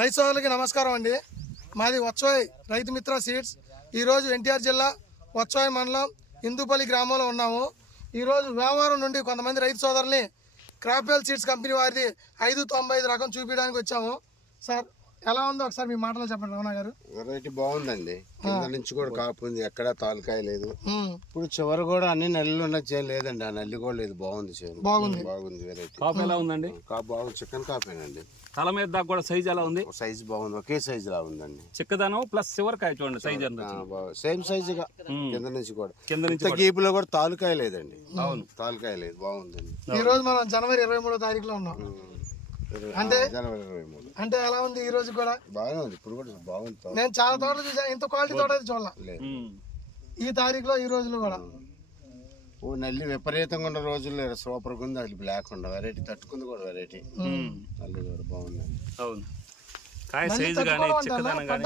రైతు సోదరులకి నమస్కారం అండి. మాది వచ్చోయ్ రైతు మిత్ర సీడ్స్. ఈరోజు ఎన్టీఆర్ జిల్లా వచ్చోయ్ మండలం హిందూపల్లి గ్రామంలో ఉన్నాము. ఈరోజు వ్యవహారం నుండి కొంతమంది రైతు సోదరుల్ని క్రాప్వెల్ సీడ్స్ కంపెనీ వారిది 595 రకం చూపించడానికి వచ్చాము. సార్ ఎలా ఉందో ఒకసారి మీ మాటలో చెప్పండి. రమణ గారు, వెరైటీ బాగుందండి. కింద నుంచి కూడా కాపు ఉంది, ఎక్కడా తాలకాయ లేదు. ఇప్పుడు చివరి కూడా అన్ని నల్లి ఉన్న చేను లేదండి, ఆ నల్లి కూడా లేదు. బాగుంది చేను, బాగుంది వెరైటీ. కాపు ఎలా ఉందండి? కాపు బాగుంది, చికెన్ కాపేనండి. తల మీద దాకా కూడా సైజ్ ఎలా ఉంది? సైజ్ బాగుంది, ఒకే సైజ్ లా ఉందండి. చిక్కదనం ప్లస్ చివరికాయ చూడండి సైజ్ సేమ్ సైజ్ గా కింద నుంచి కూడా. కింద నుంచి గీపులో కూడా తాలకాయ లేదండి. అవును, తాలకాయ లేదు, బాగుందండి. ఈ రోజు మనం జనవరి 23వ తారీఖులో ఉన్నాం. అంటే జనవరి 23 అంటే ఎలా ఉంది ఈ రోజు కూడా? బాగానే ఉంది, ఇప్పుడు కూడా బాగుంది. నేను చాలా తోటలు చూసాను, ఇంత క్వాలిటీ తోట అయితే చూడలేదు ఈ తారీఖులో. ఈ రోజులో కూడా ఓ నల్లి విపరీతంగా ఉన్న రోజుల్లో సూపర్ గా ఉంది. అది బ్లాక్ ఉండ వెరైటీ తట్టుకుంది కూడా వెరైటీ. నల్లి కూడా బాగుందండి. అవును, కాయ సైజ్ గానీ చిక్కదనం గానీ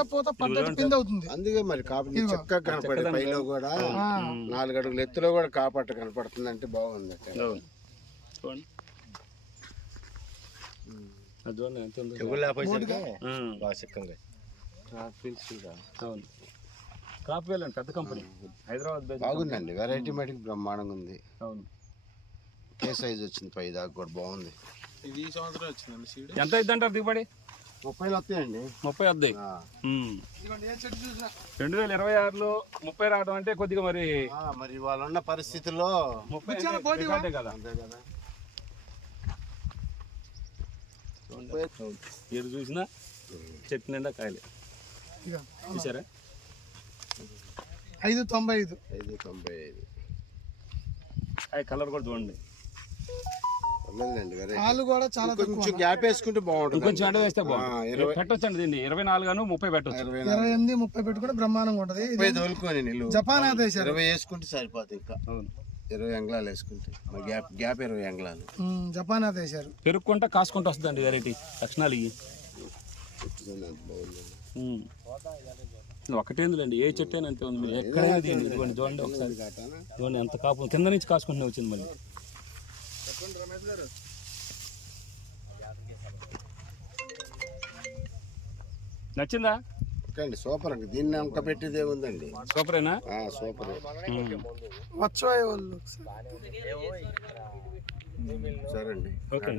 పిండి అవుతుంది. అందుకే మరి కాపు చక్కగా కనపడి పైలో కూడా 4 అడుగుల ఎత్తులో కూడా కాపట్ట కనపడుతుంది అంటే బాగుంది. అవును, క్రాప్వెల్ అండి, పెద్ద కంపెనీ, హైదరాబాద్ బాగుందండి. వెరైటీ మటుకు బ్రహ్మాండంగా ఉంది. అవును, ఏ సైజ్ వచ్చింది, పై దాకా కూడా బాగుంది. ఇది ఈ సంవత్సరం వచ్చిందండి. ఎంత అయింది అంటారు దిగుబడి? 30 వస్తాయండి. 30 వద్దాయి. 2026లో 30 రావడం అంటే కొద్దిగా మరి వాళ్ళ ఉన్న పరిస్థితుల్లో 30 కదా. ఏడు చూసినా చెట్టు నిండా కాయలే. చూసారా? 595. అవి కలర్ కూడా చూడండి. పాలు కూడా చాలా కొంచెం గ్యాప్ వేసుకుంటే బాగుంటుంది. కొంచెం ఎండ వేస్తే బాగుంటుంది. పెట్టొచ్చండి దీన్ని 24 30 పెట్టచ్చు. 28 30 పెట్టుకుంటే బ్రహ్మాండంగా ఉంటది. జపాన్ 20 వేసుకుంటే సరిపోతుంది. ఇంకా 20 అంగుళాలు వేసుకుంటే గ్యాప్ 20 అంగుళాలు. జపాన్ వేసారు. పెరుక్కుంటా కాసుకుంటూ వస్తుందండి వెరైటీ లక్షణాలు ఇవి. ఒకటేందులేండి, ఏ చెట్టు అయినా అంతే ఉంది. మీరు ఎక్కడైనా తీయండి. ఇదిగోండి చూడండి ఒకసారి, ఇదిగోండి ఎంత కాపు కింద నుంచి కాసుకుంటూనే వచ్చింది. మళ్ళీ నచ్చిందా? సూపర్ అండి. దీన్ని అంక పెట్టేదే ఉందండి. సూపరేనా? సూపర్. వచ్చోయ్ వాళ్ళు సరే అండి. ఓకే.